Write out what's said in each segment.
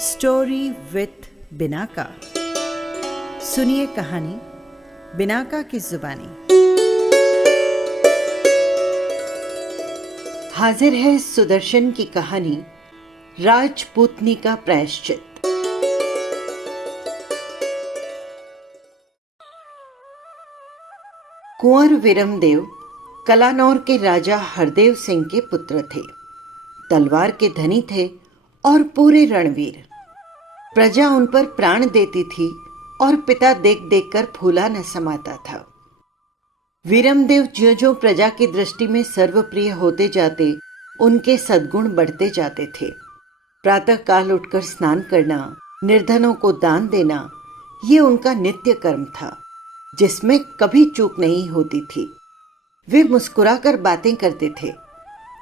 Story with Binaca. सुनिए कहानी Binaca की जुबानी। हाजिर है सुदर्शन की कहानी राजपूतनी का प्रायश्चित। कुंवर विरमदेव कलानौर के राजा हरदेव सिंह के पुत्र थे। तलवार के धनी थे और पूरे रणवीर। प्रजा उन पर प्राण देती थी और पिता देख देख कर फूला न समाता था। वीरमदेव ज्यों ज्यों प्रजा की दृष्टि में सर्वप्रिय होते जाते, उनके सद्गुण बढ़ते जाते थे। प्रातः काल उठकर स्नान करना, निर्धनों को दान देना, ये उनका नित्य कर्म था, जिसमें कभी चूक नहीं होती थी। वे मुस्कुराकर बातें करते थे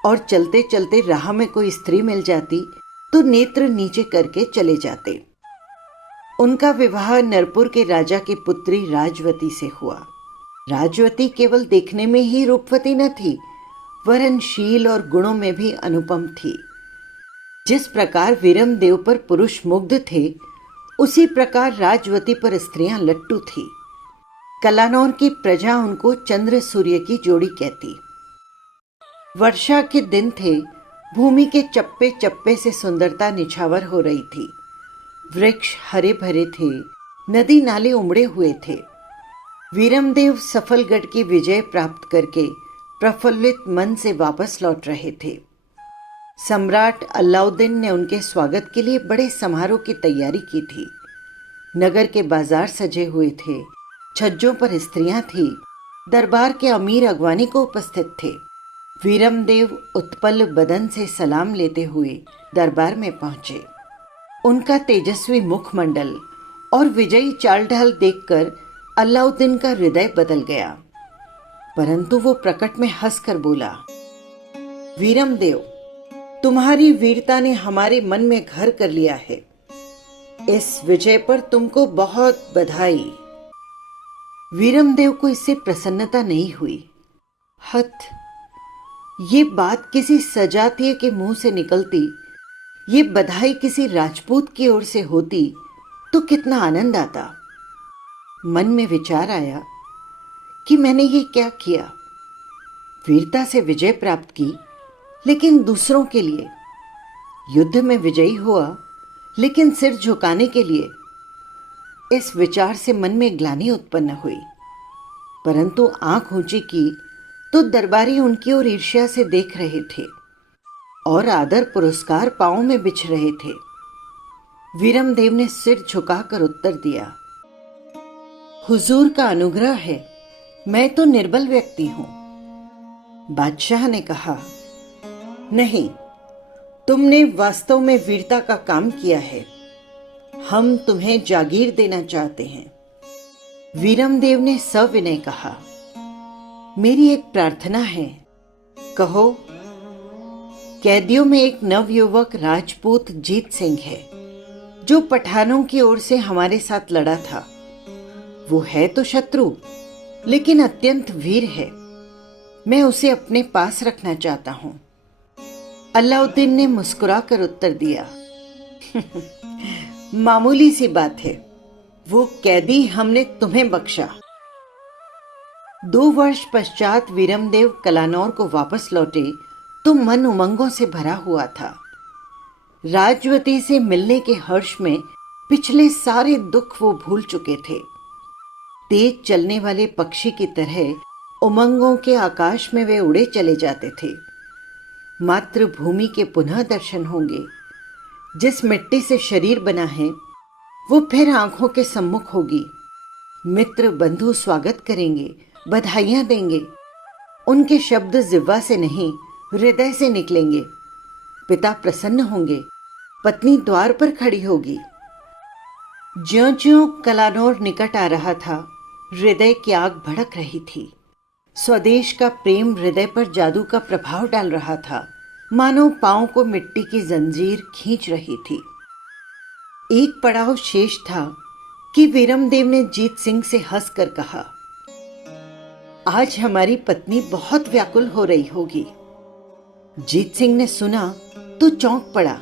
और चलते चलते राह में कोई स्त्री मिल जाती तो नेत्र नीचे करके चले जाते। उनका विवाह नरपुर के राजा की पुत्री राजवती से हुआ। राजवती केवल देखने में ही रूपवती न थी, वरन शील और गुणों में भी अनुपम थी। जिस प्रकार वीरमदेव पर पुरुष मुग्ध थे, उसी प्रकार राजवती पर स्त्रियां लट्टू थी। कलानौर की प्रजा उनको चंद्र सूर्य की जोड़ी कहती। वर्षा के दिन थे, भूमि के चप्पे चप्पे से सुंदरता निछावर हो रही थी। वृक्ष हरे भरे थे, नदी नाले उमड़े हुए थे। वीरमदेव सफलगढ़ की विजय प्राप्त करके प्रफुल्लित मन से वापस लौट रहे थे। सम्राट अलाउद्दीन ने उनके स्वागत के लिए बड़े समारोह की तैयारी की थी। नगर के बाजार सजे हुए थे, छज्जों पर स्त्रियां थीं, दरबार के अमीर अगवानी को उपस्थित थे। वीरमदेव उत्पल बदन से सलाम लेते हुए दरबार में पहुंचे। उनका तेजस्वी मुखमंडल और विजयी चाल ढाल देखकर अलाउद्दीन का हृदय बदल गया, परंतु वो प्रकट में हंसकर बोला, वीरमदेव, तुम्हारी वीरता ने हमारे मन में घर कर लिया है। इस विजय पर तुमको बहुत बधाई। वीरमदेव को इससे प्रसन्नता नहीं हुई। हथ ये बात किसी सजातीय के मुंह से निकलती, ये बधाई किसी राजपूत की ओर से होती तो कितना आनंद आता। मन में विचार आया कि मैंने ये क्या किया। वीरता से विजय प्राप्त की, लेकिन दूसरों के लिए। युद्ध में विजयी हुआ, लेकिन सिर झुकाने के लिए। इस विचार से मन में ग्लानि उत्पन्न हुई, परंतु आंख ऊंची की तो दरबारी उनकी ओर ईर्ष्या से देख रहे थे और आदर पुरस्कार पांव में बिछ रहे थे। वीरमदेव ने सिर झुकाकर उत्तर दिया, हुजूर का अनुग्रह है, मैं तो निर्बल व्यक्ति हूं। बादशाह ने कहा, नहीं, तुमने वास्तव में वीरता का काम किया है। हम तुम्हें जागीर देना चाहते हैं। वीरमदेव ने सविनय कहा, मेरी एक प्रार्थना है, कहो। कैदियों में एक नवयुवक राजपूत जीत सिंह है, जो पठानों की ओर से हमारे साथ लड़ा था। वो है तो शत्रु, लेकिन अत्यंत वीर है। मैं उसे अपने पास रखना चाहता हूं। अलाउद्दीन ने मुस्कुराकर उत्तर दिया, मामूली सी बात है, वो कैदी हमने तुम्हें बख्शा। 2 वर्ष पश्चात वीरमदेव कलानौर को वापस लौटे तो मन उमंगों से भरा हुआ था। राजवती से मिलने के हर्ष में पिछले सारे दुख वो भूल चुके थे। तेज चलने वाले पक्षी की तरह उमंगों के आकाश में वे उड़े चले जाते थे। मातृभूमि के पुनः दर्शन होंगे। जिस मिट्टी से शरीर बना है, वो फिर आंखों के सम्मुख होगी। मित्र बंधु स्वागत करेंगे, बधाइयां देंगे। उनके शब्द जिह्वा से नहीं, हृदय से निकलेंगे। पिता प्रसन्न होंगे, पत्नी द्वार पर खड़ी होगी। ज्यों ज्यों कलानौर निकट आ रहा था, हृदय की आग भड़क रही थी। स्वदेश का प्रेम हृदय पर जादू का प्रभाव डाल रहा था, मानो पांव को मिट्टी की जंजीर खींच रही थी। एक पड़ाव शेष था कि वीरमदेव ने जीत सिंह से हंसकर कहा, आज हमारी पत्नी बहुत व्याकुल हो रही होगी। जीत सिंह ने सुना तो चौंक पड़ा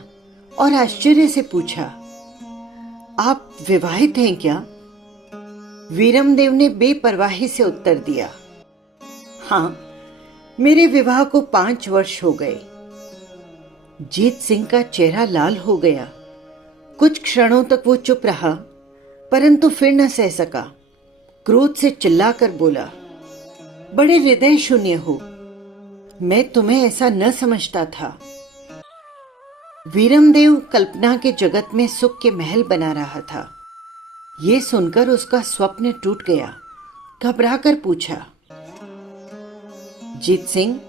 और आश्चर्य से पूछा, आप विवाहित हैं क्या? वीरमदेव ने बेपरवाही से उत्तर दिया। हाँ, मेरे विवाह को 5 वर्ष हो गए। जीत सिंह का चेहरा लाल हो गया। कुछ क्षणों तक वो चुप रहा, परंतु फिर न सह सका। क्रोध से चिल्लाकर बोला, बड़े हृदय शून्य हो, मैं तुम्हें ऐसा न समझता था। वीरमदेव कल्पना के जगत में सुख के महल बना रहा था। ये सुनकर उसका स्वप्न टूट गया। घबराकर पूछा, जीत सिंह,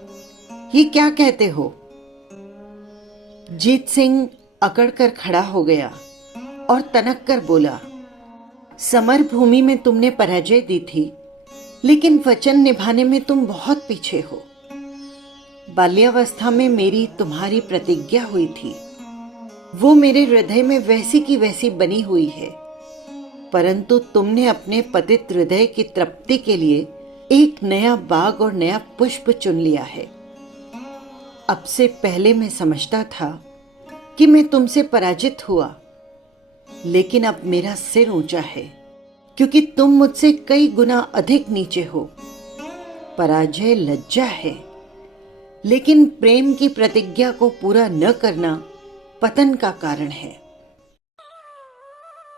ये क्या कहते हो? जीत सिंह अकड़कर खड़ा हो गया और तनक कर बोला, समर भूमि में तुमने पराजय दी थी, लेकिन वचन निभाने में तुम बहुत पीछे हो। बाल्यावस्था में मेरी तुम्हारी प्रतिज्ञा हुई थी, वो मेरे हृदय में वैसी की वैसी बनी हुई है, परंतु तुमने अपने पतित हृदय की तृप्ति के लिए एक नया बाग और नया पुष्प चुन लिया है। अब से पहले मैं समझता था कि मैं तुमसे पराजित हुआ, लेकिन अब मेरा सिर ऊंचा है, क्योंकि तुम मुझसे कई गुना अधिक नीचे हो। पराजय लज्जा है, लेकिन प्रेम की प्रतिज्ञा को पूरा न करना पतन का कारण है।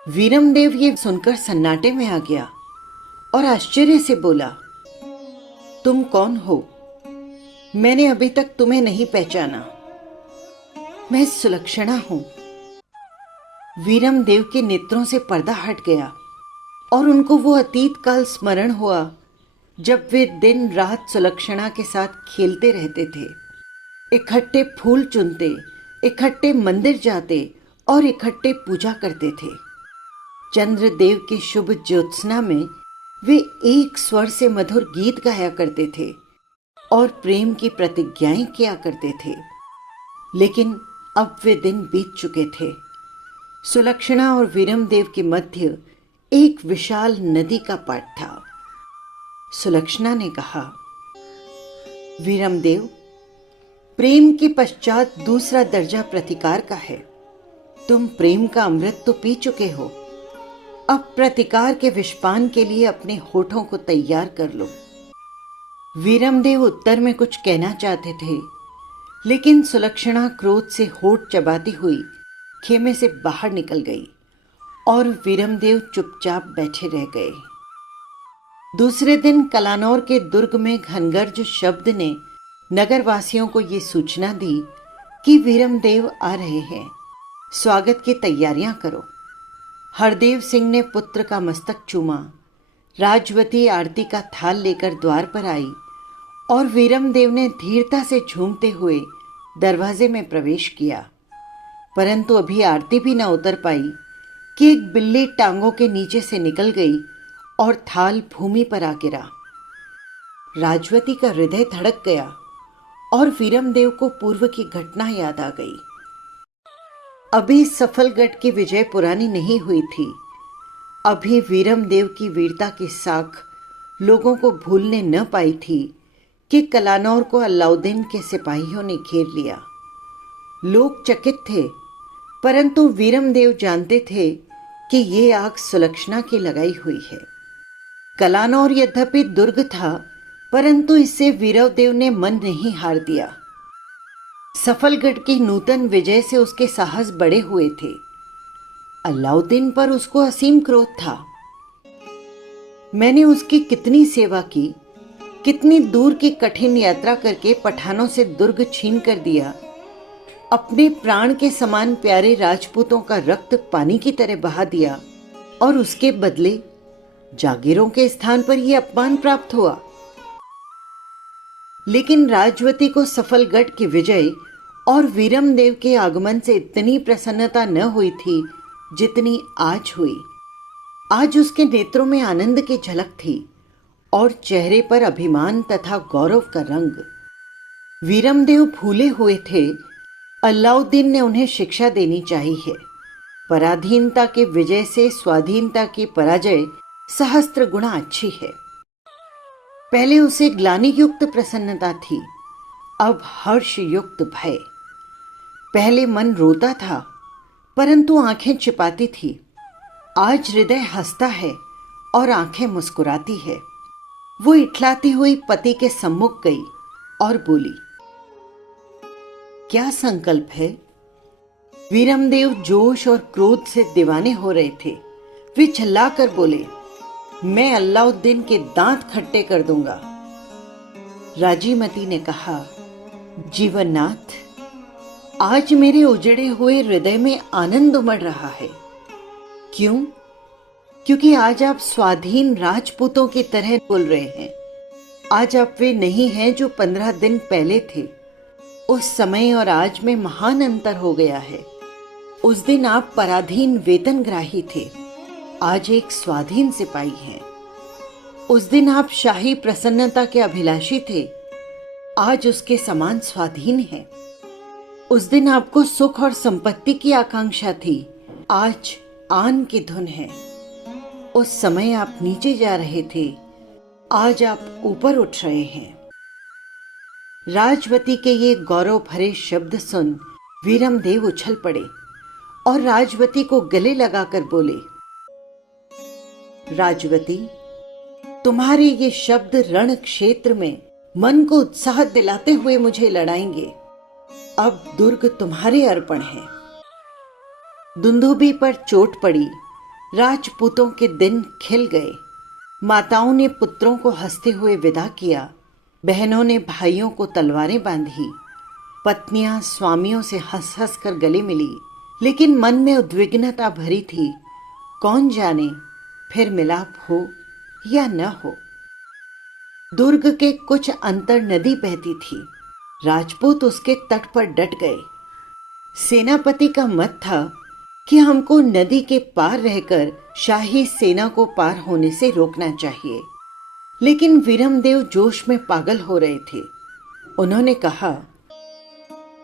वीरमदेव ये सुनकर सन्नाटे में आ गया और आश्चर्य से बोला, तुम कौन हो? मैंने अभी तक तुम्हें नहीं पहचाना। मैं सुलक्षणा हूं। वीरमदेव के नेत्रों से पर्दा हट गया और उनको वो अतीत काल स्मरण हुआ जब वे दिन रात सुलक्षणा के साथ खेलते रहते थे, इकट्ठे फूल चुनते, इकट्ठे मंदिर जाते और इकट्ठे पूजा करते थे। चंद्रदेव की शुभ ज्योत्सना में वे एक स्वर से मधुर गीत गाया करते थे और प्रेम की प्रतिज्ञाएं किया करते थे। लेकिन अब वे दिन बीत चुके थे। सुलक्षणा और वीरमदेव के मध्य एक विशाल नदी का पाट था। सुलक्षणा ने कहा, वीरमदेव, प्रेम के पश्चात दूसरा दर्जा प्रतिकार का है। तुम प्रेम का अमृत तो पी चुके हो, अब प्रतिकार के विषपान के लिए अपने होठों को तैयार कर लो। वीरमदेव उत्तर में कुछ कहना चाहते थे, लेकिन सुलक्षणा क्रोध से होठ चबाती हुई खेमे से बाहर निकल गई और वीरमदेव चुपचाप बैठे रह गए। दूसरे दिन कलानौर के दुर्ग में घनगर्ज शब्द ने नगरवासियों को ये सूचना दी कि वीरमदेव आ रहे हैं, स्वागत की तैयारियां करो। हरदेव सिंह ने पुत्र का मस्तक चूमा। राजवती आरती का थाल लेकर द्वार पर आई और वीरमदेव ने धीरता से झूमते हुए दरवाजे में प्रवेश किया। परंतु अभी आरती भी न उतर पाई कि एक बिल्ली टांगों के नीचे से निकल गई और थाल भूमि पर आ गिरा। राजवती का हृदय धड़क गया और वीरमदेव को पूर्व की घटना याद आ गई। अभी सफलगढ़ की विजय पुरानी नहीं हुई थी। अभी वीरमदेव की वीरता की साख लोगों को भूलने न पाई थी कि कलानौर को अलाउद्दीन के सिपाहियों ने घेर लिया। लोग चकित थे, परंतु वीरमदेव जानते थे कि ये आग सुलक्षणा की लगाई हुई है। कलानौर यद्यपि दुर्ग था, परंतु इससे वीरमदेव ने मन नहीं हार दिया। सफलगढ़ की नूतन विजय से उसके साहस बढ़े हुए थे। अलाउद्दीन पर उसको असीम क्रोध था। मैंने उसकी कितनी सेवा की, कितनी दूर की कठिन यात्रा करके पठानों से दुर्ग छीन कर दिया। अपने प्राण के समान प्यारे राजपूतों का रक्त पानी की तरह बहा दिया और उसके बदले जागीरों के स्थान पर यह अपमान प्राप्त हुआ। लेकिन राजवती को सफलगढ़ की विजय और वीरमदेव के आगमन से इतनी प्रसन्नता न हुई थी जितनी आज हुई। आज उसके नेत्रों में आनंद की झलक थी और चेहरे पर अभिमान तथा गौरव का रंग। वीरमदेव भूले हुए थे अलाउद्दीन ने उन्हें शिक्षा देनी चाहिए। पराधीनता की विजय से स्वाधीनता की पराजय सहस्त्र गुना अच्छी है। पहले उसे ग्लानि युक्त प्रसन्नता थी, अब हर्ष युक्त भय। पहले मन रोता था, परंतु आंखें छिपाती थी। आज हृदय हंसता है और आंखें मुस्कुराती है। वो इठलाती हुई पति के सम्मुख गई और बोली, क्या संकल्प है? वीरमदेव जोश और क्रोध से दीवाने हो रहे थे। वे चिल्लाकर बोले, मैं अल्लाउद्दीन के दांत खट्टे कर दूंगा। राजीमती ने कहा, जीवननाथ, आज मेरे उजड़े हुए हृदय में आनंद उमड़ रहा है। क्यों? क्योंकि आज आप स्वाधीन राजपूतों की तरह बोल रहे हैं। आज आप वे नहीं हैं जो 15 दिन पहले थे। उस समय और आज में महान अंतर हो गया है। उस दिन आप पराधीन वेतनग्राही थे, आज एक स्वाधीन सिपाही हैं। उस दिन आप शाही प्रसन्नता के अभिलाषी थे, आज उसके समान स्वाधीन हैं। उस दिन आपको सुख और संपत्ति की आकांक्षा थी, आज आन की धुन है। उस समय आप नीचे जा रहे थे, आज आप ऊपर उठ रहे हैं। राजवती के ये गौरव भरे शब्द सुन वीरमदेव उछल पड़े और राजवती को गले लगाकर बोले, राजवती, तुम्हारे ये शब्द रण क्षेत्र में मन को उत्साह दिलाते हुए मुझे लड़ाएंगे। अब दुर्ग तुम्हारे अर्पण है। दुंदुभी पर चोट पड़ी, राजपूतों के दिन खिल गए। माताओं ने पुत्रों को हंसते हुए विदा किया, बहनों ने भाइयों को तलवारें बांधी, पत्नियां स्वामियों से हंस हंस कर गले मिली, लेकिन मन में उद्विग्नता भरी थी। कौन जाने फिर मिलाप हो या न हो। दुर्ग के कुछ अंतर नदी बहती थी। राजपूत उसके तट पर डट गए। सेनापति का मत था कि हमको नदी के पार रहकर शाही सेना को पार होने से रोकना चाहिए, लेकिन वीरमदेव जोश में पागल हो रहे थे। उन्होंने कहा,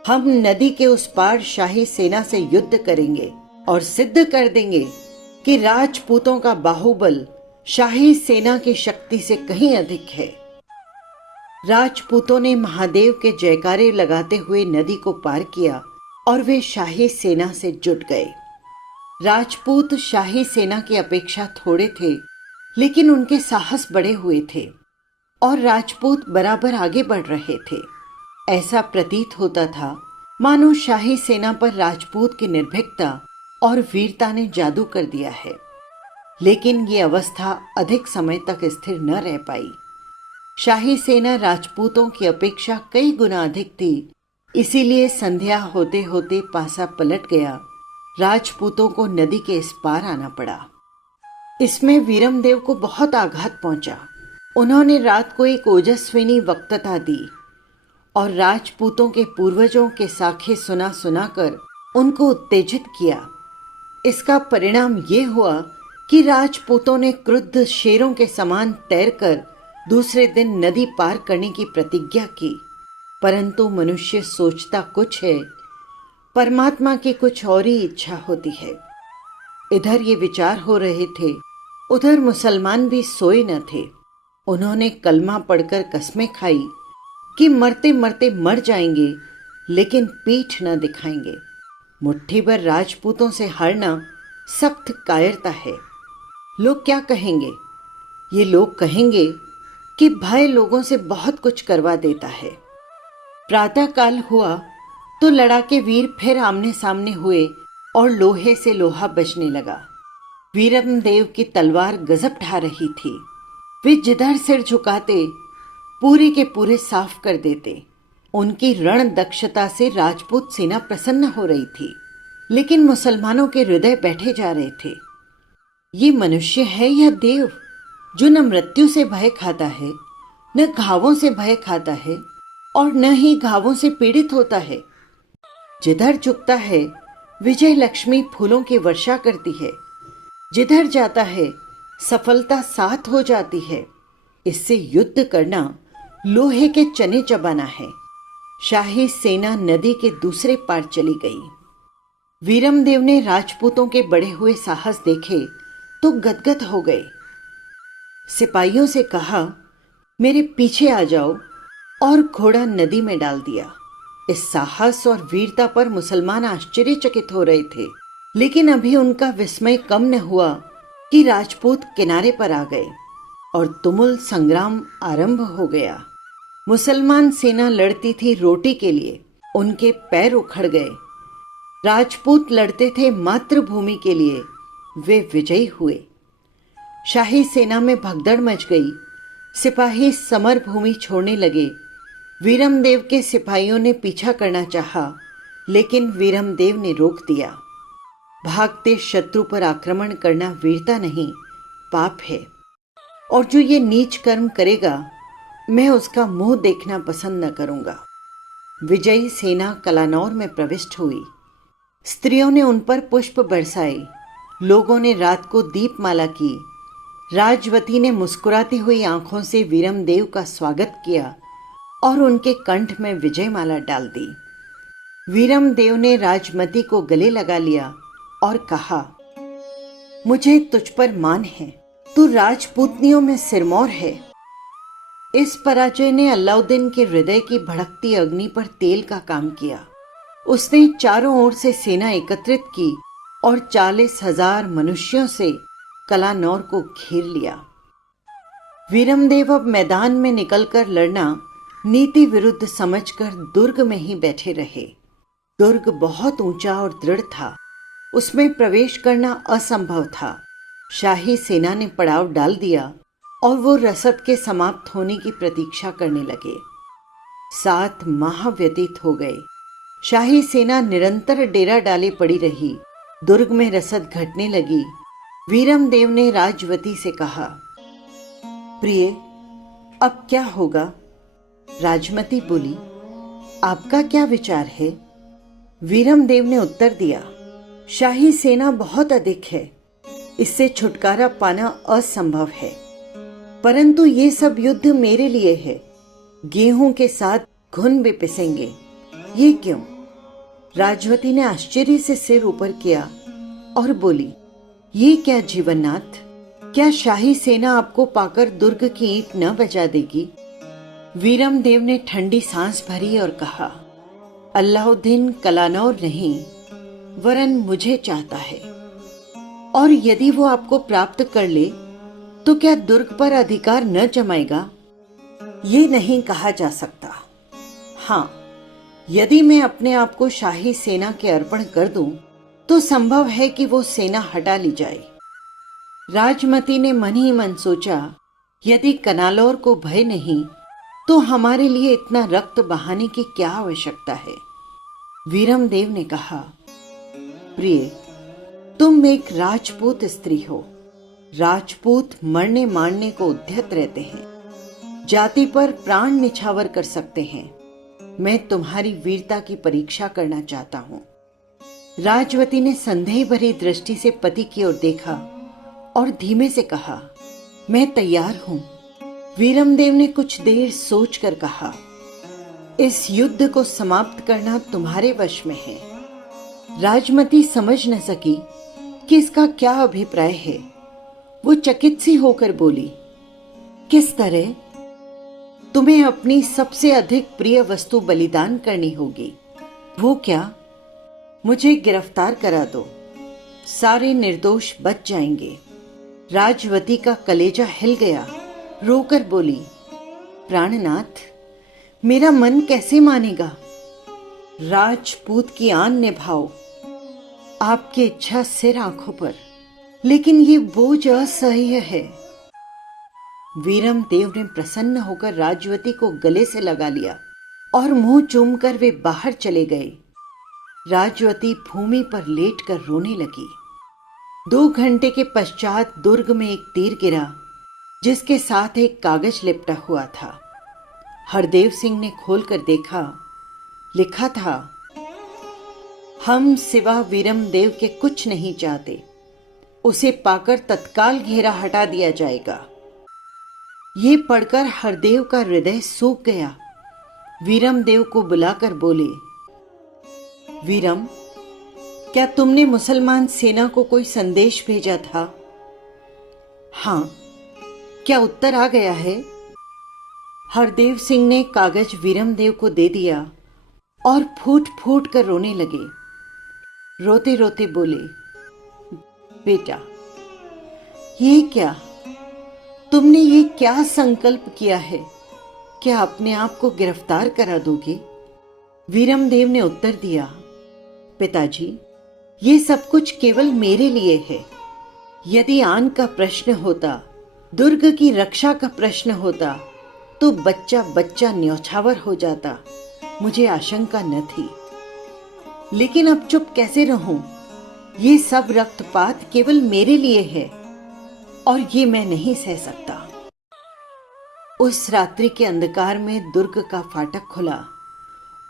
हम नदी के उस पार शाही सेना से युद्ध करेंगे और सिद्ध कर देंगे कि राजपूतों का बाहुबल शाही सेना की शक्ति से कहीं अधिक है। राजपूतों ने महादेव के जयकारे लगाते हुए नदी को पार किया और वे शाही सेना से जुट गए। राजपूत शाही सेना की अपेक्षा थोड़े थे, लेकिन उनके साहस बढ़े हुए थे और राजपूत बराबर आगे बढ़ रहे थे। ऐसा प्रतीत होता था मानो शाही सेना पर राजपूत की निर्भीकता और वीरता ने जादू कर दिया है। लेकिन ये अवस्था अधिक समय तक स्थिर न रह पाई। शाही सेना राजपूतों की अपेक्षा कई गुना अधिक थी, इसीलिए संध्या होते होते पासा पलट गया। राजपूतों को नदी के इस पार आना पड़ा। इसमें वीरमदेव को बहुत आघात पहुंचा। उन्होंने रात को एक ओजस्विनी वक्तृता दी और राजपूतों के पूर्वजों के साखे सुना सुनाकर उनको उत्तेजित किया। इसका परिणाम ये हुआ कि राजपूतों ने क्रुद्ध शेरों के समान तैरकर दूसरे दिन नदी पार करने की प्रतिज्ञा की। परंतु मनुष्य सोचता कुछ है, परमात्मा की कुछ और ही इच्छा होती है। इधर ये विचार हो रहे थे, उधर मुसलमान भी सोए न थे। उन्होंने कलमा पढ़कर कस्में खाई कि मरते मरते मर जाएंगे, लेकिन पीठ न दिखाएंगे। मुट्ठी भर राजपूतों से हारना सख्त कायरता है। लोग क्या कहेंगे? ये लोग कहेंगे कि भय लोगों से बहुत कुछ करवा देता है। प्रातः काल हुआ तो लड़ाके वीर फिर आमने सामने हुए और लोहे से लोहा बजने लगा। वीरमदेव की तलवार गजब ढा रही थी। वे जिधर सिर झुकाते पूरे के पूरे साफ कर देते। उनकी रण दक्षता से राजपूत सेना प्रसन्न हो रही थी, लेकिन मुसलमानों के हृदय बैठे जा रहे थे। ये मनुष्य है या देव जो न मृत्यु से भय खाता है, न घावों से भय खाता है और न ही घावों से पीड़ित होता है। जिधर झुकता है विजय लक्ष्मी फूलों की वर्षा करती है। जिधर जाता है सफलता साथ हो जाती है। इससे युद्ध करना लोहे के चने चबाना है। शाही सेना नदी के दूसरे पार चली गई। वीरमदेव ने राजपूतों के बढ़े हुए साहस देखे तो गदगद हो गए। सिपाहियों से कहा, मेरे पीछे आ जाओ, और घोड़ा नदी में डाल दिया। इस साहस और वीरता पर मुसलमान आश्चर्यचकित हो रहे थे, लेकिन अभी उनका विस्मय कम न हुआ कि राजपूत किनारे पर आ गए और तुमुल संग्राम आरंभ हो गया। मुसलमान सेना लड़ती थी रोटी के लिए, उनके पैर उखड़ गए। राजपूत लड़ते थे मातृभूमि के लिए, वे विजयी हुए। शाही सेना में भगदड़ मच गई। सिपाही समर भूमि छोड़ने लगे। वीरमदेव के सिपाहियों ने पीछा करना चाहा, लेकिन वीरमदेव ने रोक दिया। भागते शत्रु पर आक्रमण करना वीरता नहीं, पाप है। और जो ये नीच कर्म करेगा, मैं उसका मुंह देखना पसंद न करूंगा। विजयी सेना कलानौर में प्रविष्ट हुई। स्त्रियों ने उन पर पुष्प बरसाए। लोगों ने रात को दीपमाला की। राजवती ने मुस्कुराती हुई आंखों से वीरमदेव का स्वागत किया और उनके कंठ में विजयमाला डाल दी। वीरमदेव ने राजमती को गले लगा लिया और कहा, मुझे तुझ पर मान है, तू राजपूतनियों में सिरमौर है। इस पराजय ने अलाउद्दीन के हृदय की भड़कती अग्नि पर तेल का काम किया। उसने चारों ओर से सेना एकत्रित की और 40,000 मनुष्यों से कलानौर को घेर लिया। वीरमदेव अब मैदान में निकलकर लड़ना नीति विरुद्ध समझकर दुर्ग में ही बैठे रहे। दुर्ग बहुत ऊंचा और दृढ़ था, उसमें प्रवेश करना असंभव था। शाही सेना ने पड़ाव डाल दिया और वो रसद के समाप्त होने की प्रतीक्षा करने लगे। 7 माह व्यतीत हो गए। शाही सेना निरंतर डेरा डाले पड़ी रही। दुर्ग में रसद घटने लगी। वीरमदेव ने राजवती से कहा, प्रिय, अब क्या होगा? राजमती बोली, आपका क्या विचार है? वीरमदेव ने उत्तर दिया, शाही सेना बहुत अधिक है, इससे छुटकारा पाना असंभव है। परंतु ये सब युद्ध मेरे लिए है। गेहूं के साथ घुन भी पिसेंगे। ये क्यों? राजवती ने आश्चर्य से सिर ऊपर किया और बोली, ये क्या जीवननाथ, क्या शाही सेना आपको पाकर दुर्ग की ईंट न बजा देगी? वीरमदेव ने ठंडी सांस भरी और कहा, अलाउद्दीन कलानौर नहीं वरन मुझे चाहता है, और यदि वो आपको प्राप्त कर ले तो क्या दुर्ग पर अधिकार न जमाएगा? ये नहीं कहा जा सकता। हाँ, यदि मैं अपने आप को शाही सेना के अर्पण कर दूं तो संभव है कि वो सेना हटा ली जाए। राजमती ने मन ही मन सोचा, यदि कनालौर को भय नहीं तो हमारे लिए इतना रक्त बहाने की क्या आवश्यकता है? वीरमदेव ने कहा, प्रिय, तुम एक राजपूत स्त्री हो। राजपूत मरने मारने को उद्यत रहते हैं, जाति पर प्राण निछावर कर सकते हैं। मैं तुम्हारी वीरता की परीक्षा करना चाहता हूं। राजवती ने संदेह भरी दृष्टि से पति की ओर देखा और धीमे से कहा, मैं तैयार हूं। वीरमदेव ने कुछ देर सोचकर कहा, इस युद्ध को समाप्त करना तुम्हारे वश में है। राजमती समझ न सकी कि इसका क्या अभिप्राय है। वो चकित सी होकर बोली, किस तरह? तुम्हें अपनी सबसे अधिक प्रिय वस्तु बलिदान करनी होगी। वो क्या? मुझे गिरफ्तार करा दो, सारे निर्दोष बच जाएंगे। राजवती का कलेजा हिल गया। रोकर बोली, प्राणनाथ, मेरा मन कैसे मानेगा? राजपूत की आन निभाओ, आपकी इच्छा सिर आंखों पर, लेकिन ये बोझ असह्य है। वीरमदेव ने प्रसन्न होकर राजवती को गले से लगा लिया और मुंह चूमकर वे बाहर चले गए। राजवती भूमि पर लेटकर रोने लगी। 2 घंटे के पश्चात दुर्ग में एक तीर गिरा, जिसके साथ एक कागज लिपटा हुआ था। हरदेव सिंह ने खोलकर देखा। लिखा था, हम सिवा वीरमदेव के कुछ नहीं चाहते, उसे पाकर तत्काल घेरा हटा दिया जाएगा। ये पढ़कर हरदेव का हृदय सूख गया। वीरमदेव को बुलाकर बोले, वीरम, क्या तुमने मुसलमान सेना को कोई संदेश भेजा था? हाँ, क्या उत्तर आ गया है? हरदेव सिंह ने कागज वीरमदेव को दे दिया और फूट फूट कर रोने लगे। रोते रोते बोले, बेटा, ये क्या, तुमने ये क्या संकल्प किया है? क्या अपने आप को गिरफ्तार करा दोगे? वीरमदेव ने उत्तर दिया, पिताजी, ये सब कुछ केवल मेरे लिए है। यदि आन का प्रश्न होता, दुर्ग की रक्षा का प्रश्न होता, तो बच्चा बच्चा न्यौछावर हो जाता, मुझे आशंका न थी। लेकिन अब चुप कैसे रहूं? ये सब रक्तपात केवल मेरे लिए है और ये मैं नहीं सह सकता। उस रात्रि के अंधकार में दुर्ग का फाटक खुला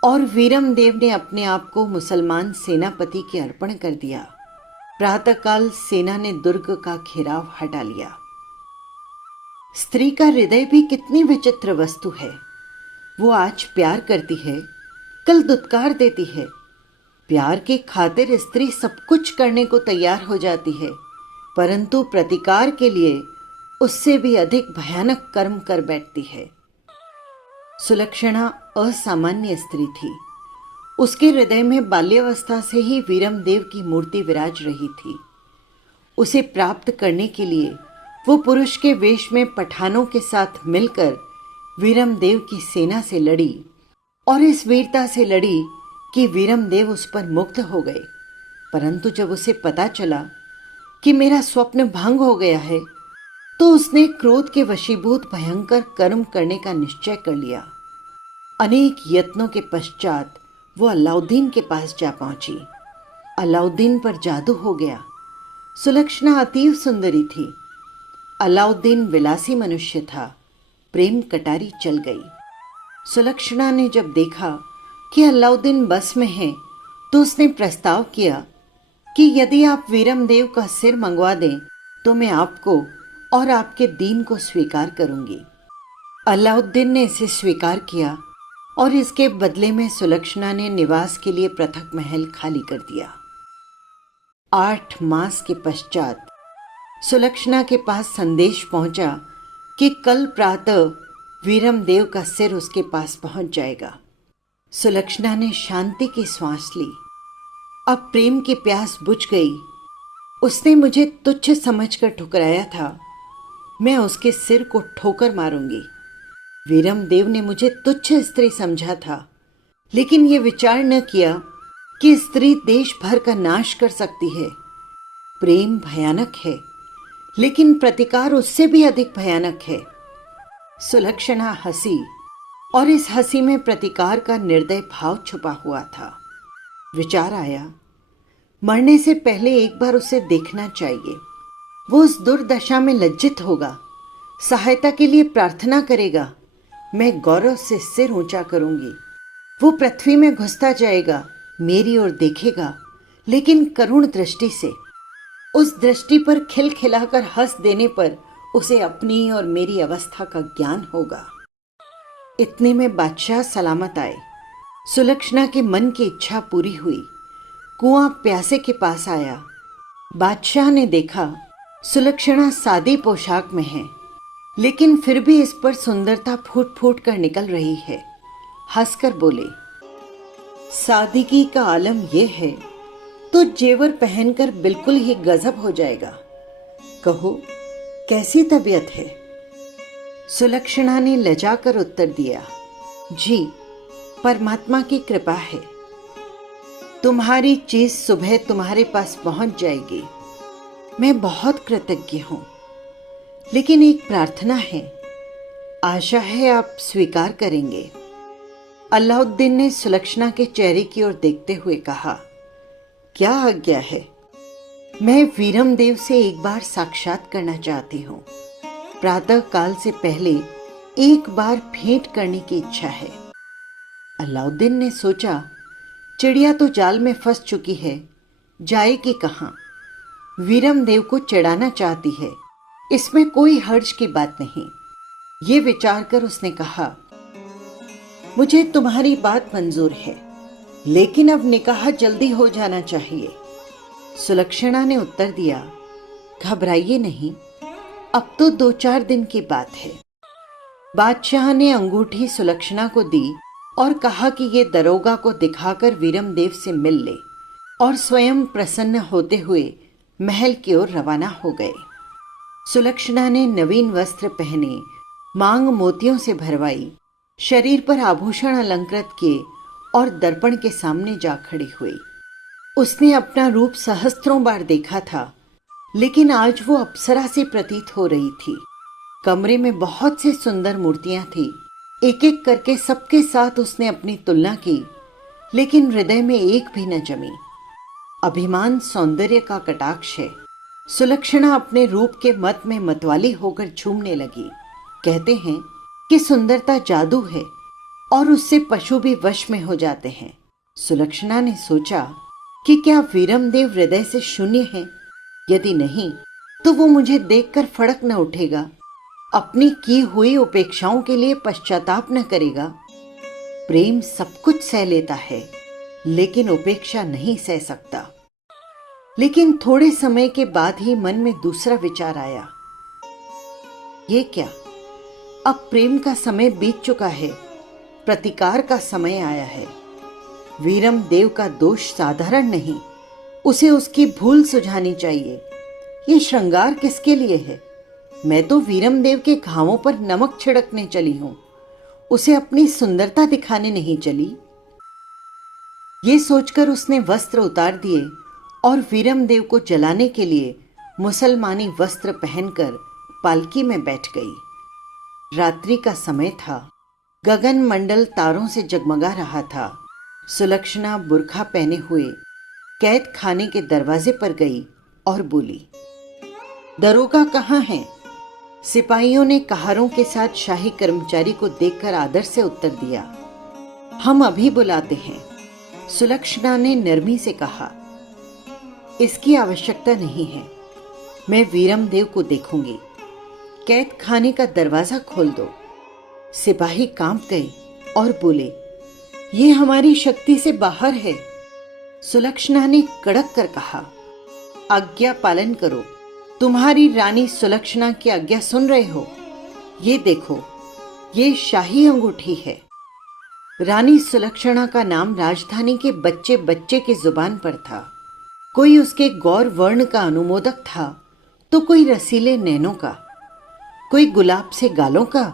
और वीरमदेव ने अपने आप को मुसलमान सेनापति के अर्पण कर दिया। प्रातःकाल सेना ने दुर्ग का घेराव हटा लिया। स्त्री का हृदय भी कितनी विचित्र वस्तु है। वो आज प्यार करती है, कल दुत्कार देती है। प्यार की खातिर स्त्री सब कुछ करने को तैयार हो जाती है, परंतु प्रतिकार के लिए उससे भी अधिक भयानक कर्म कर बैठती है। सुलक्षणा असामान्य स्त्री थी। उसके हृदय में बाल्यावस्था से ही वीरमदेव की मूर्ति विराज रही थी। उसे प्राप्त करने के लिए वो पुरुष के वेश में पठानों के साथ मिलकर वीरमदेव की सेना से लड़ी और इस वीरता से लड़ी कि वीरमदेव उस पर मुग्ध हो गए। परंतु जब उसे पता चला कि मेरा स्वप्न भंग हो गया है, तो उसने क्रोध के वशीभूत भयंकर कर्म करने का निश्चय कर लिया। अनेक यत्नों के पश्चात वो अलाउद्दीन के पास जा पहुंची। अलाउद्दीन पर जादू हो गया। सुलक्षणा अतीव सुंदरी थी। अलाउद्दीन विलासी मनुष्य था। प्रेम कटारी चल गई। सुलक्षणा ने जब देखा कि अलाउद्दीन बस में है, तो उसने प्रस्ताव किया कि यदि आप वीरमदेव का सिर मंगवा दें तो मैं आपको और आपके दीन को स्वीकार करूंगी। अलाउद्दीन ने इसे स्वीकार किया और इसके बदले में सुलक्षणा ने निवास के लिए पृथक महल खाली कर दिया। 8 मास के पश्चात सुलक्षणा के पास संदेश पहुंचा कि कल प्रातः वीरमदेव का सिर उसके पास पहुंच जाएगा। सुलक्षणा ने शांति की सांस ली। अब प्रेम की प्यास बुझ गई। उसने मुझे तुच्छ समझकर ठुकराया था, मैं उसके सिर को ठोकर मारूंगी। वीरमदेव ने मुझे तुच्छ स्त्री समझा था, लेकिन ये विचार न किया कि स्त्री देश भर का नाश कर सकती है। प्रेम भयानक है, लेकिन प्रतिकार उससे भी अधिक भयानक है। सुलक्षणा हंसी और इस हंसी में प्रतिकार का निर्दय भाव छुपा हुआ था। विचार आया, मरने से पहले एक बार उसे देखना चाहिए। वो उस दुर्दशा में लज्जित होगा, सहायता के लिए प्रार्थना करेगा। मैं गौरव से सिर ऊंचा करूंगी। वो पृथ्वी में घुसता जाएगा, मेरी ओर देखेगा, लेकिन करुण दृष्टि से। उस दृष्टि पर खिलखिलाकर हंस देने पर उसे अपनी और मेरी अवस्था का ज्ञान होगा। इतने में बादशाह सलामत आए। सुलक्षणा के मन की इच्छा पूरी हुई। कुआं प्यासे के पास आया। बादशाह ने देखा सुलक्षणा सादी पोशाक में है, लेकिन फिर भी इस पर सुंदरता फूट फूट कर निकल रही है। हंसकर बोले, सादगी का आलम यह है तो जेवर पहनकर बिल्कुल ही गजब हो जाएगा। कहो, कैसी तबीयत है? सुलक्षणा ने लजाकर उत्तर दिया, जी, परमात्मा की कृपा है। तुम्हारी चीज सुबह तुम्हारे पास पहुंच जाएगी। मैं बहुत कृतज्ञ हूं, लेकिन एक प्रार्थना है। आशा है आप स्वीकार करेंगे। अलाउद्दीन ने सुलक्षणा के चेहरे की ओर देखते हुए कहा, क्या आज्ञा है? मैं वीरमदेव से एक बार साक्षात करना चाहती हूँ। प्रातः काल से पहले एक बार भेंट करने की इच्छा है। अलाउद्दीन ने सोचा, चिड़िया तो जाल में फंस चुकी है, जाएगी कहाँ? वीरमदेव को चिढ़ाना चाहती है, इसमें कोई हर्ज की बात नहीं। ये विचार कर उसने कहा, मुझे तुम्हारी बात मंजूर है, लेकिन अब निकाह जल्दी हो जाना चाहिए। सुलक्षणा ने उत्तर दिया, घबराइए नहीं, अब तो 2-4 दिन की बात है। बादशाह ने अंगूठी सुलक्षणा को दी और कहा कि ये दरोगा को दिखाकर वीरमदेव से मिल ले और स्वयं प्रसन्न होते हुए महल की ओर रवाना हो गए। सुलक्षणा ने नवीन वस्त्र पहने, मांग मोतियों से भरवाई, शरीर पर आभूषण अलंकृत किए और दर्पण के सामने जा खड़ी हुई। उसने अपना रूप सहस्त्रों बार देखा था, लेकिन आज वो अप्सरा से प्रतीत हो रही थी। कमरे में बहुत सी सुंदर मूर्तियां थी। एक एक करके सबके साथ उसने अपनी तुलना की, लेकिन हृदय में एक भी न जमी। अभिमान सौंदर्य का कटाक्ष है। सुलक्षणा अपने रूप के मत में मतवाली होकर झूमने लगी। कहते हैं कि सुंदरता जादू है और उससे पशु भी वश में हो जाते हैं। सुलक्षणा ने सोचा कि क्या वीरमदेव हृदय से शून्य है? यदि नहीं तो वो मुझे देखकर फड़क न उठेगा, अपनी की हुई उपेक्षाओं के लिए पश्चाताप न करेगा। प्रेम सब कुछ सह लेता है, लेकिन उपेक्षा नहीं सह सकता। लेकिन थोड़े समय के बाद ही मन में दूसरा विचार आया। ये क्या, अब प्रेम का समय बीत चुका है, प्रतिकार का समय आया है। वीरम देव का दोष साधारण नहीं, उसे उसकी भूल सुझानी चाहिए। ये श्रृंगार किसके लिए है? मैं तो वीरम देव के घावों पर नमक छिड़कने चली हूं, उसे अपनी सुंदरता दिखाने नहीं चली। ये सोचकर उसने वस्त्र उतार दिए और वीरमदेव को जलाने के लिए मुसलमानी वस्त्र पहनकर पालकी में बैठ गई। रात्रि का समय था। गगन मंडल तारों से जगमगा रहा था। सुलक्षणा बुर्खा पहने हुए कैद खाने के दरवाजे पर गई और बोली, दरोगा कहाँ है? सिपाहियों ने कहारों के साथ शाही कर्मचारी को देखकर आदर से उत्तर दिया, हम अभी बुलाते हैं। सुलक्षणा ने नरमी से कहा, इसकी आवश्यकता नहीं है, मैं वीरमदेव को देखूंगी। कैद खाने का दरवाजा खोल दो। सिपाही कांप गए और बोले, ये हमारी शक्ति से बाहर है। सुलक्षणा ने कड़क कर कहा, आज्ञा पालन करो। तुम्हारी रानी सुलक्षणा की आज्ञा सुन रहे हो? ये देखो, ये शाही अंगूठी है। रानी सुलक्षणा का नाम राजधानी के बच्चे बच्चे की जुबान पर था। कोई उसके गौर वर्ण का अनुमोदक था, तो कोई रसीले नैनों का, कोई गुलाब से गालों का,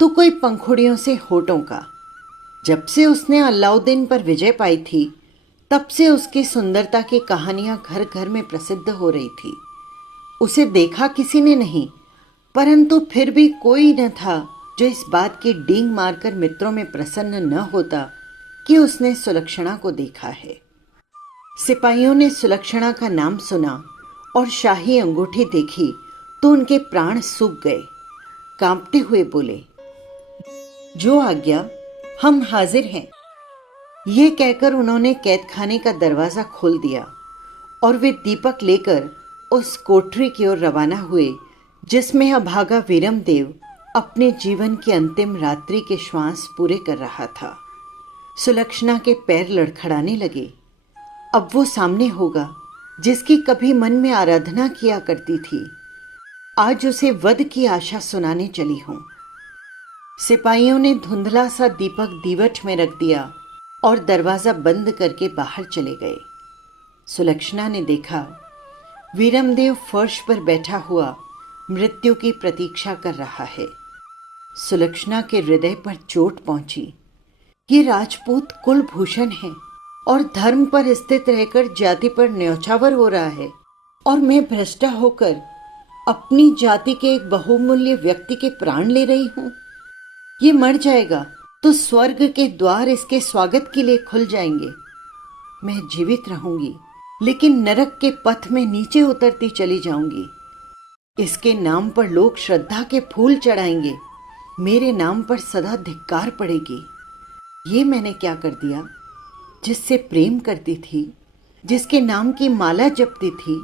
तो कोई पंखुड़ियों से होठों का। जब से उसने अलाउद्दीन पर विजय पाई थी, तब से उसकी सुंदरता की कहानियां घर घर में प्रसिद्ध हो रही थी। उसे देखा किसी ने नहीं, परंतु फिर भी कोई न था जो इस बात की डींग मारकर मित्रों में प्रसन्न न होता कि उसने सुलक्षणा को देखा है। सिपाहियों ने सुलक्षणा का नाम सुना और शाही अंगूठी देखी तो उनके प्राण सूख गए। कांपते हुए बोले, जो आज्ञा, हम हाजिर हैं। ये कहकर उन्होंने कैद खाने का दरवाजा खोल दिया और वे दीपक लेकर उस कोठरी की ओर रवाना हुए जिसमें अभागा वीरमदेव अपने जीवन की अंतिम रात्रि के श्वास पूरे कर रहा था। सुलक्षणा के पैर लड़खड़ाने लगे। अब वो सामने होगा जिसकी कभी मन में आराधना किया करती थी। आज उसे वध की आशा सुनाने चली हूं। सिपाहियों ने धुंधला सा दीपक दीवट में रख दिया और दरवाजा बंद करके बाहर चले गए। सुलक्षणा ने देखा वीरमदेव फर्श पर बैठा हुआ मृत्यु की प्रतीक्षा कर रहा है। सुलक्षणा के हृदय पर चोट पहुंची। ये राजपूत कुलभूषण है और धर्म पर स्थित रहकर जाति पर न्यौछावर हो रहा है, और मैं भ्रष्टा होकर अपनी जाति के एक बहुमूल्य व्यक्ति के प्राण ले रही हूं। ये मर जाएगा तो स्वर्ग के द्वार इसके स्वागत के लिए खुल जाएंगे। मैं जीवित रहूंगी, लेकिन नरक के पथ में नीचे उतरती चली जाऊंगी। इसके नाम पर लोग श्रद्धा के फूल चढ़ाएंगे, मेरे नाम पर सदा धिक्कार पड़ेगी। ये मैंने क्या कर दिया? जिससे प्रेम करती थी, जिसके नाम की माला जपती थी,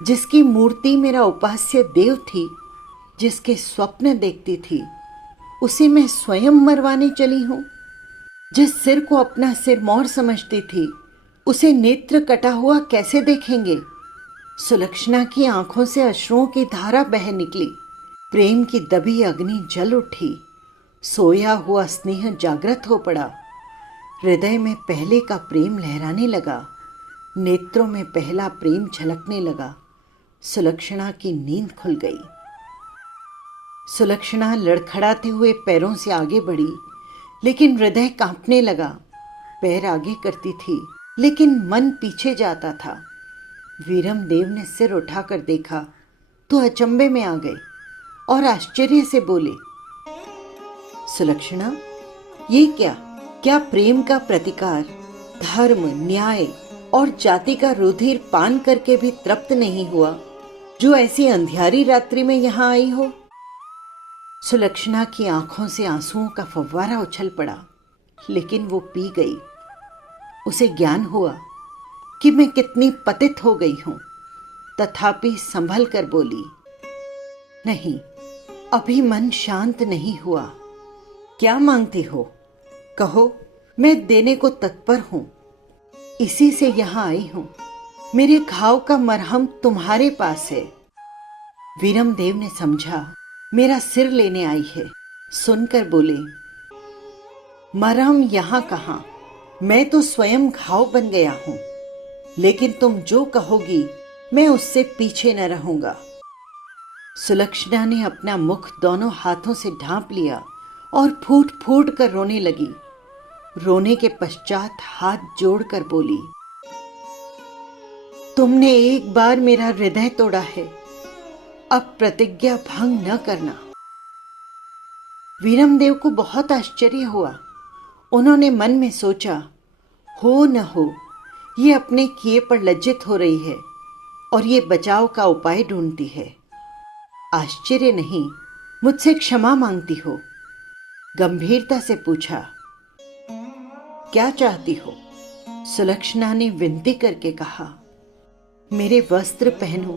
जिसकी मूर्ति मेरा उपास्य देव थी, जिसके स्वप्न देखती थी, उसे मैं स्वयं मरवाने चली हूं। जिस सिर को अपना सिरमौर समझती थी, उसे नेत्र कटा हुआ कैसे देखेंगे? सुलक्षणा की आंखों से अश्रुओं की धारा बह निकली। प्रेम की दबी अग्नि जल उठी। सोया हुआ स्नेह जागृत हो पड़ा। हृदय में पहले का प्रेम लहराने लगा। नेत्रों में पहला प्रेम झलकने लगा। सुलक्षणा की नींद खुल गई। सुलक्षणा लड़खड़ाते हुए पैरों से आगे बढ़ी, लेकिन हृदय कांपने लगा। पैर आगे करती थी, लेकिन मन पीछे जाता था। वीरमदेव ने सिर उठाकर देखा तो अचंभे में आ गए और आश्चर्य से बोले, सुलक्षणा, ये क्या प्रेम का प्रतिकार, धर्म, न्याय और जाति का रुधिर पान करके भी तृप्त नहीं हुआ, जो ऐसी अंधियारी रात्रि में यहां आई हो? सुलक्षणा की आंखों से आंसुओं का फव्वारा उछल पड़ा, लेकिन वो पी गई। उसे ज्ञान हुआ कि मैं कितनी पतित हो गई हूं, तथापि संभल कर बोली, नहीं, अभी मन शांत नहीं हुआ। क्या मांगती हो? कहो, मैं देने को तत्पर हूं। इसी से यहां आई हूं। मेरे घाव का मरहम तुम्हारे पास है। वीरमदेव ने समझा मेरा सिर लेने आई है। सुनकर बोले, मरहम यहां कहां, मैं तो स्वयं घाव बन गया हूं। लेकिन तुम जो कहोगी मैं उससे पीछे न रहूंगा। सुलक्षणा ने अपना मुख दोनों हाथों से ढांप लिया और फूट फूट कर रोने लगी। रोने के पश्चात हाथ जोड़कर बोली, तुमने एक बार मेरा हृदय तोड़ा है, अब प्रतिज्ञा भंग न करना। वीरमदेव को बहुत आश्चर्य हुआ। उन्होंने मन में सोचा, हो न हो, ये अपने किए पर लज्जित हो रही है और ये बचाव का उपाय ढूंढती है। आश्चर्य नहीं, मुझसे क्षमा मांगती हो। गंभीरता से पूछा, क्या चाहती हो? सुलक्षणा ने विनती करके कहा, मेरे वस्त्र पहनो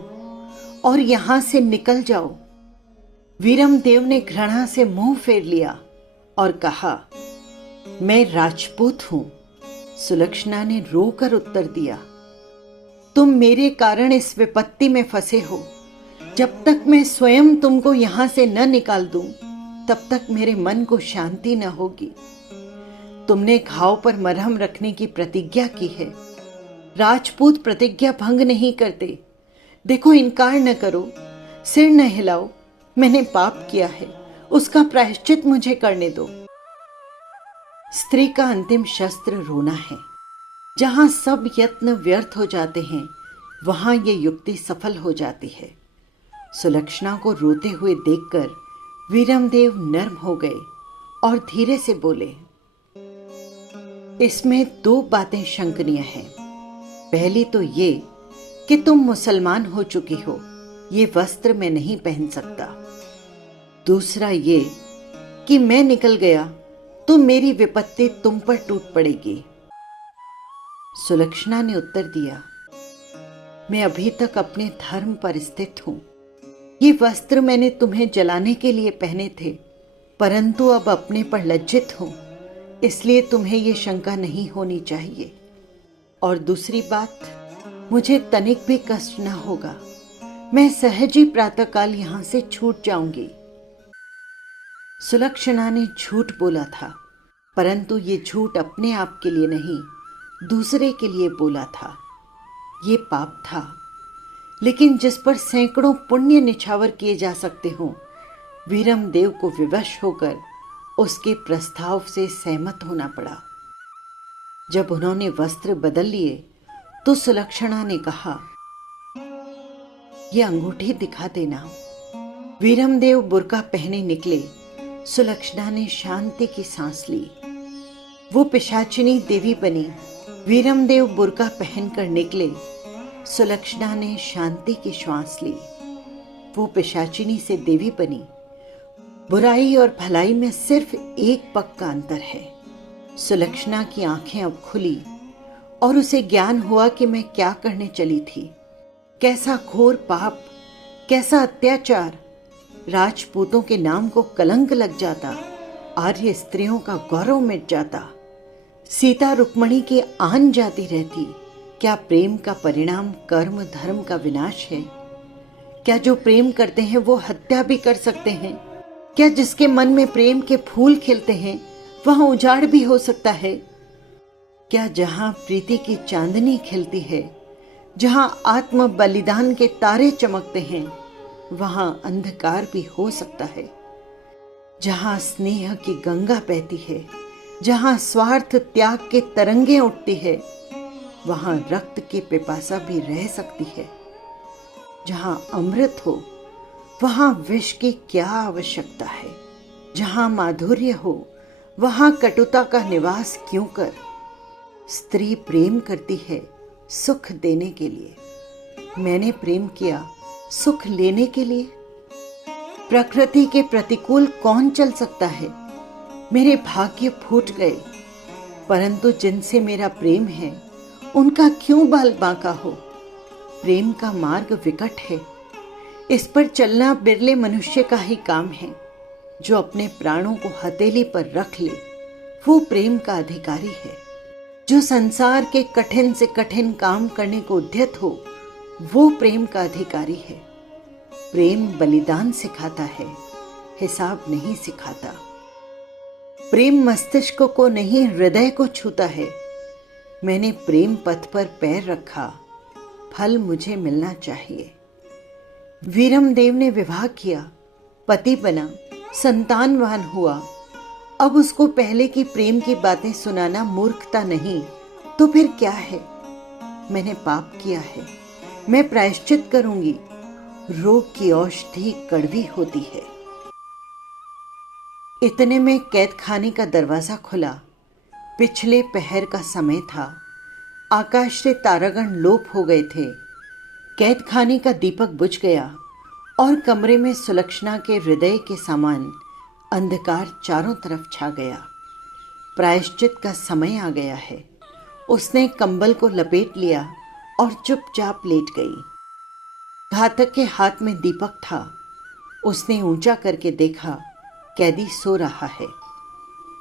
और यहां से निकल जाओ। वीरमदेव ने घृणा से मुंह फेर लिया और कहा, मैं राजपूत हूं। सुलक्षणा ने रोकर उत्तर दिया, तुम मेरे कारण इस विपत्ति में फंसे हो। जब तक मैं स्वयं तुमको यहां से न निकाल दूं, तब तक मेरे मन को शांति न होगी। तुमने घाव पर मरहम रखने की प्रतिज्ञा की है। राजपूत प्रतिज्ञा भंग नहीं करते। देखो, इनकार न करो, सिर न हिलाओ। मैंने पाप किया है, उसका प्रायश्चित मुझे करने दो। स्त्री का अंतिम शस्त्र रोना है। जहां सब यत्न व्यर्थ हो जाते हैं, वहां ये युक्ति सफल हो जाती है। सुलक्षणा को रोते हुए देखकर वीरमदेव नर्म हो गए और धीरे से बोले, इसमें दो बातें शंकनीय हैं। पहली तो ये कि तुम मुसलमान हो चुकी हो, ये वस्त्र मैं नहीं पहन सकता। दूसरा ये कि मैं निकल गया तो मेरी विपत्ति तुम पर टूट पड़ेगी। सुलक्षणा ने उत्तर दिया, मैं अभी तक अपने धर्म पर स्थित हूं। ये वस्त्र मैंने तुम्हें जलाने के लिए पहने थे, परंतु अब अपने पर लज्जित हूं, इसलिए तुम्हें ये शंका नहीं होनी चाहिए। और दूसरी बात, मुझे तनिक भी कष्ट न होगा। मैं सहज ही प्रातःकाल यहां से छूट जाऊंगी। सुलक्षणा ने झूठ बोला था, परंतु ये झूठ अपने आप के लिए नहीं, दूसरे के लिए बोला था। ये पाप था, लेकिन जिस पर सैकड़ों पुण्य निछावर किए जा सकते हों, वीरमदेव को विवश होकर उसके प्रस्ताव से सहमत होना पड़ा। जब उन्होंने वस्त्र बदल लिए तो सुलक्षणा ने कहा, ये अंगूठी दिखा देना। वीरमदेव बुर्का पहने निकले। सुलक्षणा ने शांति की सांस ली। वो पिशाचिनी देवी बनी। वीरमदेव बुर्का पहनकर निकले। सुलक्षणा ने शांति की श्वास ली। वो पिशाचिनी से देवी बनी। बुराई और भलाई में सिर्फ एक पग का अंतर है। सुलक्षणा की आंखें अब खुली और उसे ज्ञान हुआ कि मैं क्या करने चली थी। कैसा घोर पाप, कैसा अत्याचार। राजपूतों के नाम को कलंक लग जाता, आर्य स्त्रियों का गौरव मिट जाता, सीता रुक्मणी की आन जाती रहती। क्या प्रेम का परिणाम कर्म धर्म का विनाश है? क्या जो प्रेम करते हैं वो हत्या भी कर सकते हैं? क्या जिसके मन में प्रेम के फूल खिलते हैं वहां उजाड़ भी हो सकता है? क्या जहां प्रीति की चांदनी खिलती है जहां आत्म बलिदान के तारे चमकते हैं वहां अंधकार भी हो सकता है। जहां स्नेह की गंगा बहती है, जहां स्वार्थ त्याग के तरंगे उठती है, वहां रक्त की पिपासा भी रह सकती है। जहां अमृत हो वहां विष की क्या आवश्यकता है। जहां माधुर्य हो वहां कटुता का निवास क्यों कर। स्त्री प्रेम करती है सुख देने के लिए, मैंने प्रेम किया सुख लेने के लिए। प्रकृति के प्रतिकूल कौन चल सकता है। मेरे भाग्य फूट गए, परंतु जिनसे मेरा प्रेम है उनका क्यों बाल बांका हो। प्रेम का मार्ग विकट है, इस पर चलना बिरले मनुष्य का ही काम है। जो अपने प्राणों को हथेली पर रख ले वो प्रेम का अधिकारी है। जो संसार के कठिन से कठिन काम करने को उद्यत हो वो प्रेम का अधिकारी है। प्रेम बलिदान सिखाता है, हिसाब नहीं सिखाता। प्रेम मस्तिष्क को नहीं हृदय को छूता है। मैंने प्रेम पथ पर पैर रखा, फल मुझे मिलना चाहिए। वीरमदेव ने विवाह किया, पति बना, संतानवान हुआ। अब उसको पहले की प्रेम की बातें सुनाना मूर्खता नहीं तो फिर क्या है। मैंने पाप किया है, मैं प्रायश्चित करूंगी। रोग की औषधि कड़वी होती है। इतने में कैद खाने का दरवाजा खुला। पिछले पहर का समय था, आकाश से तारागण लोप हो गए थे। कैद खाने का दीपक बुझ गया और कमरे में सुलक्षणा के हृदय के समान अंधकार चारों तरफ छा गया। प्रायश्चित का समय आ गया है। उसने कंबल को लपेट लिया और चुपचाप लेट गई। घातक के हाथ में दीपक था। उसने ऊंचा करके देखा, कैदी सो रहा है।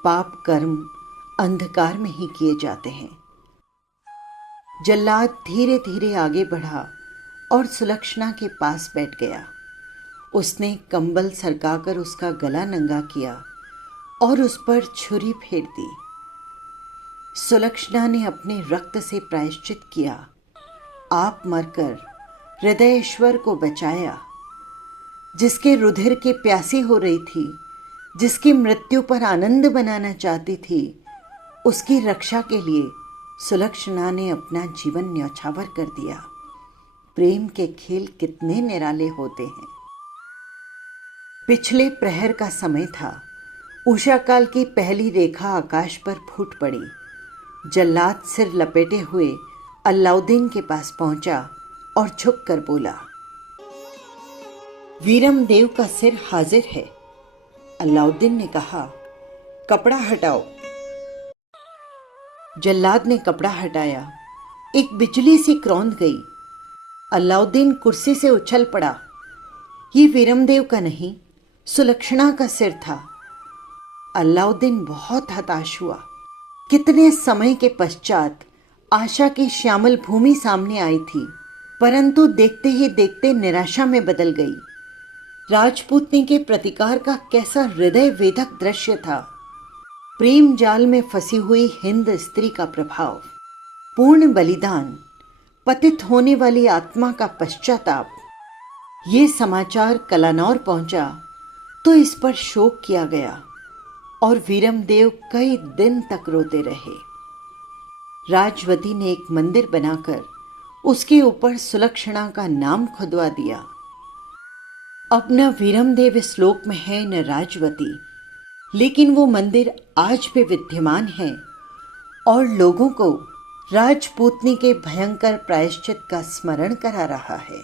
पाप कर्म अंधकार में ही किए जाते हैं। जल्लाद धीरे धीरे आगे बढ़ा और सुलक्षणा के पास बैठ गया। उसने कंबल सरकाकर उसका गला नंगा किया और उस पर छुरी फेर दी। सुलक्षणा ने अपने रक्त से प्रायश्चित किया। आप मरकर हृदयेश्वर को बचाया। जिसके रुधिर की प्यासी हो रही थी, जिसकी मृत्यु पर आनंद बनाना चाहती थी, उसकी रक्षा के लिए सुलक्षणा ने अपना जीवन न्यौछावर कर दिया। प्रेम के खेल कितने निराले होते हैं। पिछले प्रहर का समय था। उषा काल की पहली रेखा आकाश पर फूट पड़ी। जल्लाद सिर लपेटे हुए अलाउद्दीन के पास पहुंचा और झुक कर बोला, वीरमदेव का सिर हाजिर है। अलाउद्दीन ने कहा, कपड़ा हटाओ। जल्लाद ने कपड़ा हटाया। एक बिजली सी क्रौंद गई। अलाउद्दीन कुर्सी से उछल पड़ा। ये वीरमदेव का नहीं, सुलक्षणा का सिर था। अलाउद्दीन बहुत हताश हुआ। कितने समय के पश्चात आशा की श्यामल भूमि सामने आई थी, परंतु देखते ही देखते निराशा में बदल गई। राजपूतनी के प्रतिकार का कैसा हृदय वेधक दृश्य था। प्रेम जाल में फंसी हुई हिंद स्त्री का प्रभाव, पूर्ण बलिदान, पतित होने वाली आत्मा का पश्चाताप। ये समाचार कलानौर पहुंचा तो इस पर शोक किया गया और वीरमदेव कई दिन तक रोते रहे। राजवती ने एक मंदिर बनाकर उसके ऊपर सुलक्षणा का नाम खुदवा दिया। अब न वीरमदेव इस लोक में है न राजवती, लेकिन वो मंदिर आज भी विद्यमान है और लोगों को राजपूतनी के भयंकर प्रायश्चित का स्मरण करा रहा है।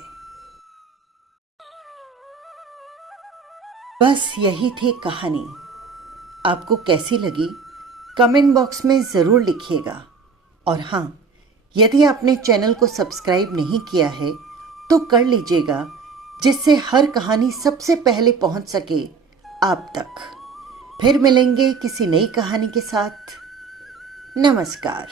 बस यही थी कहानी। आपको कैसी लगी कमेंट बॉक्स में ज़रूर लिखिएगा। और हाँ, यदि आपने चैनल को सब्सक्राइब नहीं किया है तो कर लीजिएगा, जिससे हर कहानी सबसे पहले पहुंच सके आप तक। फिर मिलेंगे किसी नई कहानी के साथ। नमस्कार।